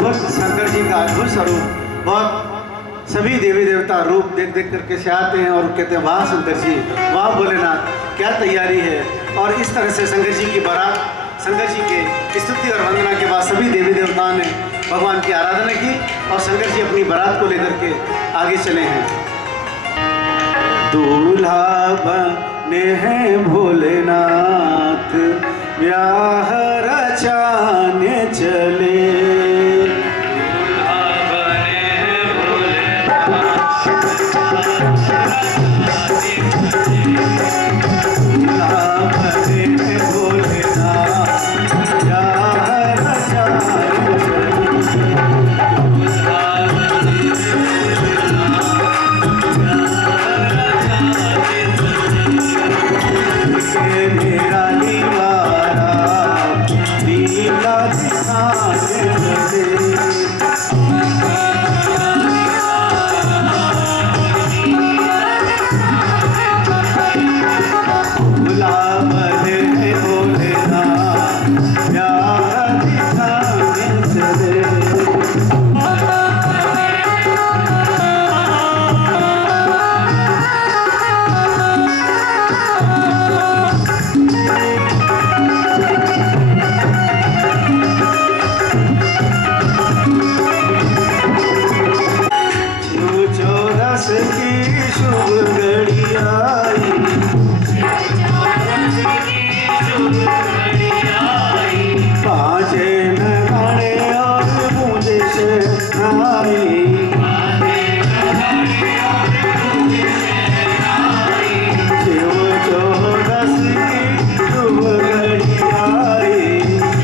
अद्भुत शंकर जी का अद्भुत स्वरूप। बहुत सभी देवी देवता रूप देख देख करके से आते हैं और कहते हैं वाह शंकर जी, वाह भोलेनाथ, क्या तैयारी है। और इस तरह से शंकर जी की बारात, शंकर जी के स्तुति और वंदना के बाद सभी देवी देवताओं ने भगवान की आराधना की और शंकर जी अपनी बारात को लेकर के आगे चले हैं। दूल्हा बने हैं भोलेनाथ, ब्याह रचाने चले। दूल्हा बने हैं भोलेनाथ, दूल्हा बने हैं भोलेनाथ, ब्याह रचाने चले। मेरा दीवारा लीला दिखाने लगे। गुलाब है भोलेनाथ, प्यार दिखाने चले। की शुभ घड़ी आई, पाँचे नगाड़े और मुझे से आई। शिव चौदस की शुभ घड़ी आई,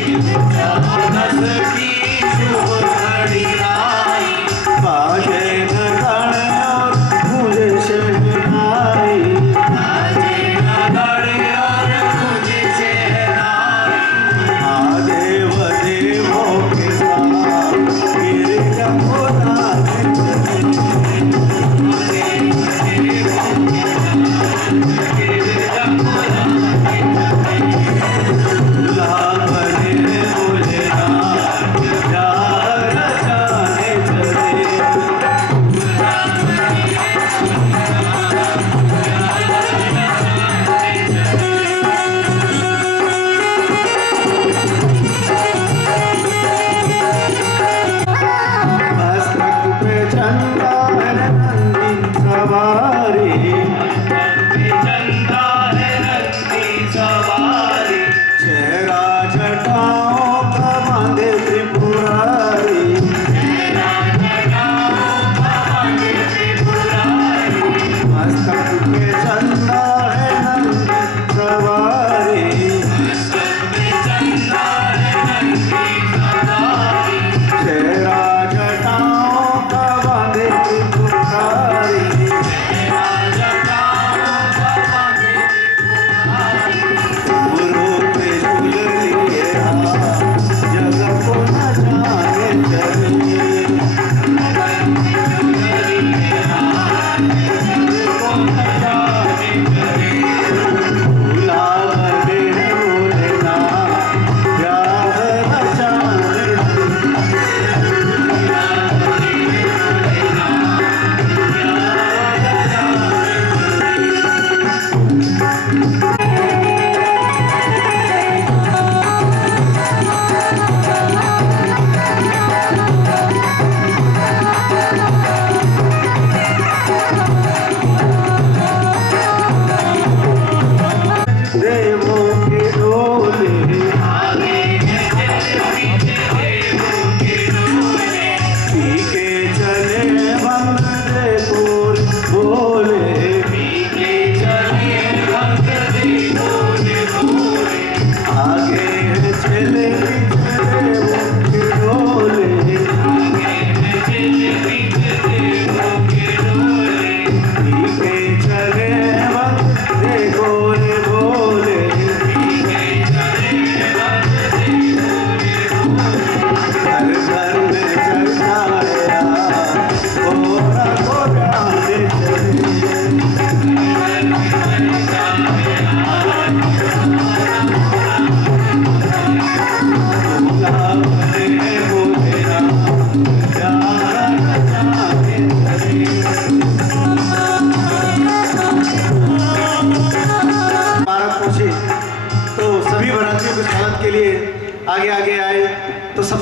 पाँचे बोले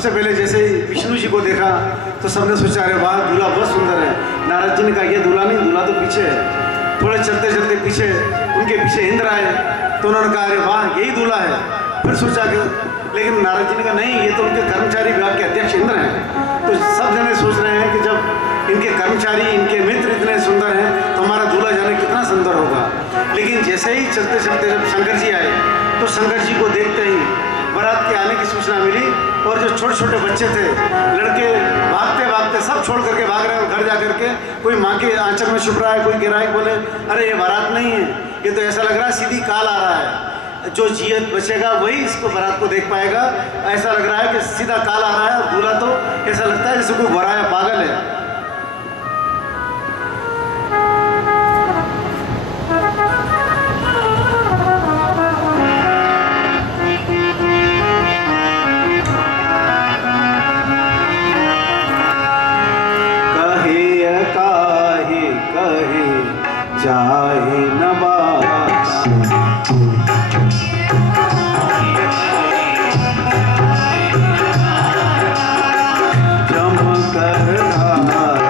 सबसे पहले जैसे ही विष्णु जी को देखा तो सबने सोचा अरे वाह दूल्हा बहुत सुंदर है। नारद जी ने कहा ये दूल्हा नहीं, दूल्हा तो पीछे है। थोड़े चलते चलते पीछे उनके पीछे इंद्र आए तो उन्होंने कहा अरे वाह यही दूल्हा है। फिर सोचा कि लेकिन नारद जी ने कहा नहीं, ये तो उनके कर्मचारी विभाग के अध्यक्ष इंद्र हैं। तो सब जने सोच रहे हैं कि जब इनके कर्मचारी, इनके मित्र इतने सुंदर हैं तो हमारा दूल्हा जाने कितना सुंदर होगा। लेकिन जैसे ही चलते चलते जब शंकर जी आए तो शंकर जी को देखते ही बारात के आने की सूचना मिली और जो छोटे छोटे बच्चे थे, लड़के भागते भागते सब छोड़ करके भाग रहे हैं घर जा करके। कोई माँ के आंचल में छुप रहा है, कोई गिराए बोले अरे ये बारात नहीं है, ये तो ऐसा लग रहा है सीधी काल आ रहा है, जो जियत बचेगा वही इसको बारात को देख पाएगा। ऐसा लग रहा है कि सीधा काल आ रहा है और दूल्हा तो ऐसा लगता है जैसे कोई बुरा या पागल है। चाहे नवासा चमकर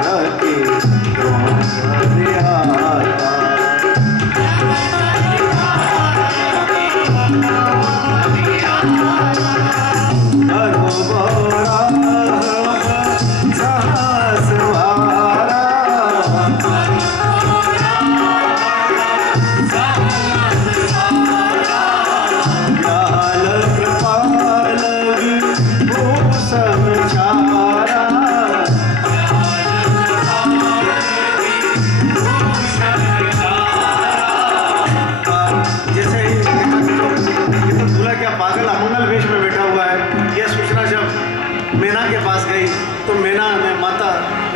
धारके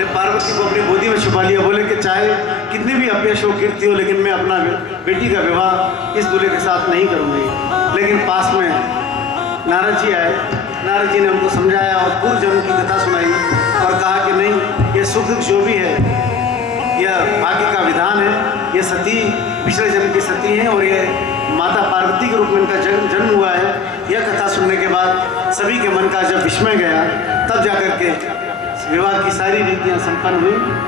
पार्वती को अपनी गोदी में छुपा लिया। बोले कि चाहे कितनी भी अपयश हो, कीर्ति हो, लेकिन मैं अपना बेटी का विवाह इस दूल्हे के साथ नहीं करूँगी। लेकिन पास में नारद जी आए, नारद जी ने उनको समझाया और पूर्व जन्म की कथा सुनाई और कहा कि नहीं, ये सुख दुख जो भी है यह भाग्य का विधान है। ये सती पिछले जन्म की सती हैं और ये माता पार्वती के रूप में इनका जन्म हुआ है। यह कथा सुनने के बाद सभी के मन का जब विस्मय गया तब जाकर के विवाह की सारी रीतियां संपन्न हुई।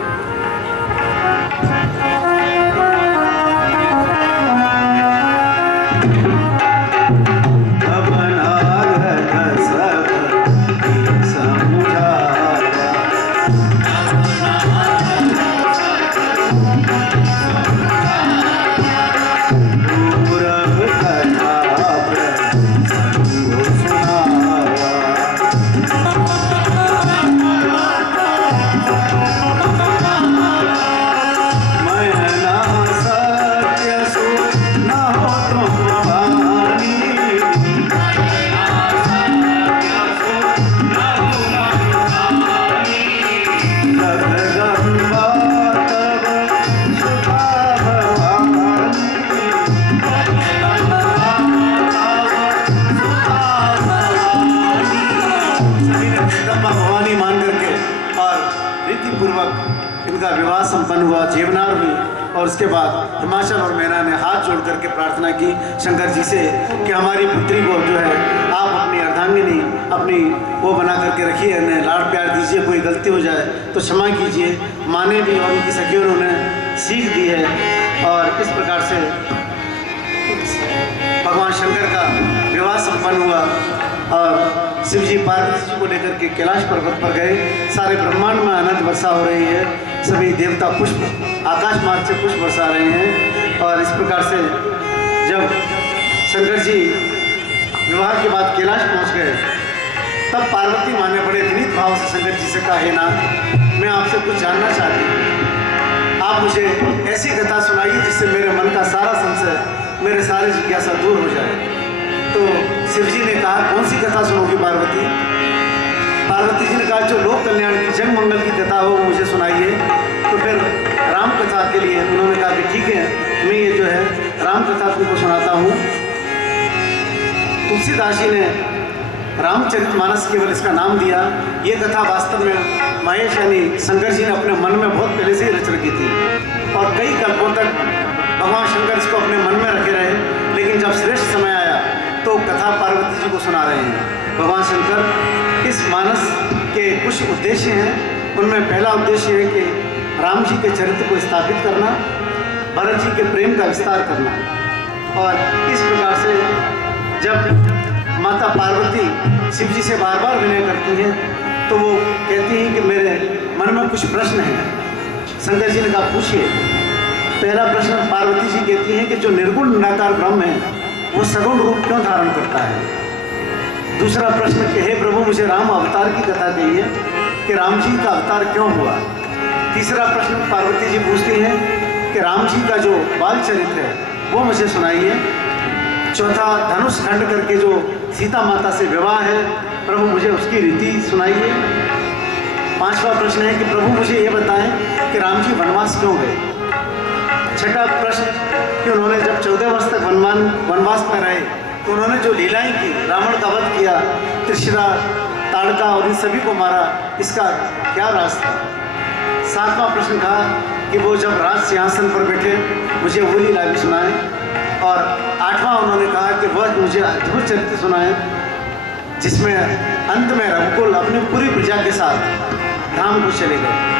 इनका विवाह संपन्न हुआ, जीवनार हुई और उसके बाद हिमाचल और मैना ने हाथ जोड़ करके प्रार्थना की शंकर जी से कि हमारी पुत्री को जो है आप अपनी अर्धांगिनी अपनी वो बना करके रखिए, उन्हें लाड़ प्यार दीजिए, कोई गलती हो जाए तो क्षमा कीजिए। माँ ने भी और उनकी सखियों ने उन्हें सीख दी है और इस प्रकार से भगवान शंकर का विवाह संपन्न हुआ और शिव जी पार्वती जी को लेकर के कैलाश पर्वत पर गए। सारे ब्रह्मांड में आनंद वर्षा हो रही है, सभी देवता पुष्प आकाश मार्ग से पुष्प बरसा रहे हैं। और इस प्रकार से जब शंकर जी विवाह के बाद कैलाश पहुंच गए तब पार्वती माँ ने बड़े विनीत भाव से शंकर जी से कहा, हे नाथ, मैं आपसे कुछ जानना चाहती हूँ, आप मुझे ऐसी कथा सुनाइए जिससे मेरे मन का सारा संशय, मेरे सारे जिज्ञासा दूर हो जाए। तो शिव जी ने कहा, कौन सी कथा सुनोगी पार्वती? पार्वती जी ने कहा, जो लोक कल्याण की जंग मंगल की कथा हो वो मुझे सुनाइए। तो फिर राम कथा के लिए उन्होंने कहा कि ठीक है, मैं ये जो है राम कथा तुमको सुनाता हूँ। तुलसीदास जी ने रामचरितमानस केवल इसका नाम दिया। ये कथा वास्तव में महेश यानी शंकर जी ने अपने मन में बहुत पहले से ही रच रखी थी और कई कल्पों तक भगवान शंकर इसको अपने मन में रखे रहे। लेकिन जब श्रेष्ठ समय आया तो कथा पार्वती जी को सुना रहे हैं भगवान शंकर इस मानस के कुछ उद्देश्य हैं। उनमें पहला उद्देश्य है कि राम जी के चरित्र को स्थापित करना, भरत जी के प्रेम का विस्तार करना। और इस प्रकार से जब माता पार्वती शिव जी से बार बार विनय करती हैं तो वो कहती हैं कि मेरे मन में कुछ प्रश्न हैं। शंकर जी ने कहा पूछिए। पहला प्रश्न पार्वती जी कहती हैं कि जो निर्गुण निराकार ब्रह्म है वो सगुण रूप क्यों धारण करता है। दूसरा प्रश्न कि हे प्रभु मुझे राम अवतार की कथा कहिए कि राम जी का अवतार क्यों हुआ। तीसरा प्रश्न पार्वती जी पूछती हैं कि राम जी का जो बाल चरित्र है वो मुझे सुनाइए। चौथा धनुष खंड करके जो सीता माता से विवाह है प्रभु मुझे उसकी रीति सुनाइए। पांचवा प्रश्न है कि प्रभु मुझे ये बताएं कि राम जी वनवास क्यों गए। छठा प्रश्न कि उन्होंने जब 14 वर्ष तक वनवास में रहे तो उन्होंने जो लीलाएं की, रावण का वध किया, त्रिशिरा, ताड़का और इन सभी को मारा, इसका क्या राज था। सातवां प्रश्न था कि वो जब राज सिंहासन पर बैठे मुझे वो लीला भी सुनाएं। और आठवां उन्होंने कहा कि वह मुझे अद्भुत चरित्र सुनाएं जिसमें अंत में रघुकुल अपनी पूरी प्रजा के साथ धाम को चले गए।